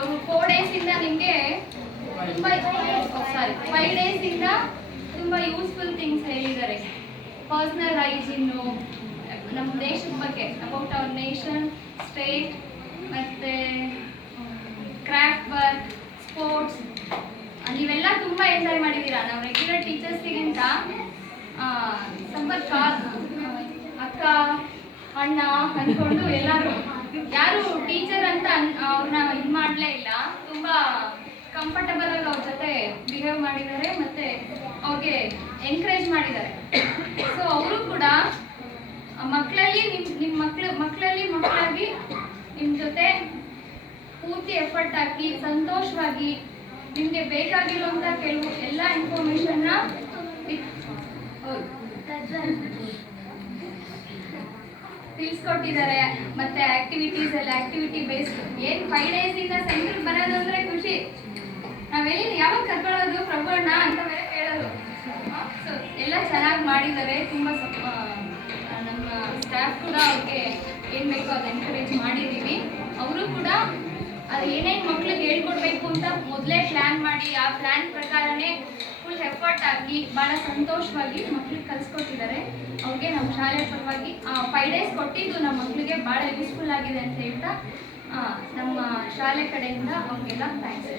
ಅವರು 4 ಡೇಸಿಂದ ನಿಮಗೆ ತುಂಬ 5 ಡೇಸಿಂದ ತುಂಬ ಯೂಸ್ಫುಲ್ ಥಿಂಗ್ಸ್ ಹೇಳಿದ್ದಾರೆ. ಪರ್ಸ್ನಲ್ ಹೈಜೀನು, ನಮ್ಮ ದೇಶದ ಬಗ್ಗೆ, ಅಬೌಟ್ ಅವರ್ ನೇಷನ್, ಸ್ಟೇಟ್, ಮತ್ತು ಕ್ರಾಫ್ಟ್ ವರ್ಕ್, ಸ್ಪೋರ್ಟ್ಸ್, ನೀವೆಲ್ಲ ತುಂಬ ಎಂಜಾಯ್ ಮಾಡಿದ್ದೀರಾ. ನಾವು ರೆಗ್ಯುಲರ್ ಟೀಚರ್ಸಿಗಿಂತ ಸ್ವಲ್ಪ ಅಕ್ಕ ಅಣ್ಣ ಅಂದ್ಕೊಂಡು ಎಲ್ಲರೂ ಯಾರು ಟೀಚರ್ ಅಂತ ಅವ್ರನ್ನ ಇದು ಮಾಡಲೇ ಇಲ್ಲ. ತುಂಬ ಕಂಫರ್ಟಬಲ್ ಆಗಿ ಅವ್ರ ಜೊತೆ ಬಿಹೇವ್ ಮಾಡಿದ್ದಾರೆ ಮತ್ತು ಅವ್ರಿಗೆ ಎನ್ಕರೇಜ್ ಮಾಡಿದ್ದಾರೆ. ಸೊ ಅವರು ಕೂಡ ಮಕ್ಕಳಲ್ಲಿ ಮಕ್ಕಳಾಗಿ ನಿಮ್ಮ ಜೊತೆ ಪೂರ್ತಿ ಎಫರ್ಟ್ ಹಾಕಿ ಸಂತೋಷವಾಗಿ ನಿಮಗೆ ಬೇಕಾಗಿರುವಂಥ ಕೆಲವು ಎಲ್ಲ ಇನ್ಫಾರ್ಮೇಷನ್ನ ತಿಳಿಸ್ಕೊಟ್ಟಿದ್ದಾರೆ. ಮತ್ತು ಆ್ಯಕ್ಟಿವಿಟೀಸ್ ಎಲ್ಲ ಆ್ಯಕ್ಟಿವಿಟಿ ಬೇಸ್ಡ್. ಏನು 5 ಡೇಸಿಂದ ಸೆಂಟ್ರಿಗೆ ಬರೋದು ಅಂದರೆ ಖುಷಿ. ನಾವೆಲ್ಲಿ ಯಾವಾಗ ಕರ್ಕೊಳ್ಳೋದು ಪ್ರಭುಣ್ಣ ಅಂತ ಬೇರೆ ಕೇಳೋದು. ಸೊ ಎಲ್ಲ ಚೆನ್ನಾಗಿ ಮಾಡಿದ್ದಾರೆ. ತುಂಬ ನಮ್ಮ ಸ್ಟಾಫ್ ಕೂಡ ಅವ್ರಿಗೆ ಏನು ಬೇಕೋ ಅದು ಎನ್ಕರೇಜ್ ಮಾಡಿದ್ದೀವಿ. ಅವರು ಕೂಡ ಅದು ಏನೇನು ಮಕ್ಳಿಗೆ ಹೇಳ್ಕೊಡ್ಬೇಕು ಅಂತ ಮೊದಲೇ ಪ್ಲ್ಯಾನ್ ಮಾಡಿ ಆ ಪ್ಲ್ಯಾನ್ ಪ್ರಕಾರನೇ ಫುಲ್ ಎಫರ್ಟ್ ಹಾಕಿ ಭಾಳ ಸಂತೋಷವಾಗಿ ಮಕ್ಳಿಗೆ ಕಲಿಸ್ಕೊಟ್ಟಿದ್ದಾರೆ. ಅವ್ರಿಗೆ ನಮ್ಮ ಶಾಲೆ ಪರವಾಗಿ 5 ಡೇಸ್ ಕೊಟ್ಟಿದ್ದು ನಮ್ಮ ಮಕ್ಕಳಿಗೆ ಭಾಳ ಯೂಸ್ಫುಲ್ ಆಗಿದೆ ಅಂತ ಹೇಳ್ತಾ ನಮ್ಮ ಶಾಲೆ ಕಡೆಯಿಂದ ಅವ್ರಿಗೆಲ್ಲ ಥ್ಯಾಂಕ್ಸ್.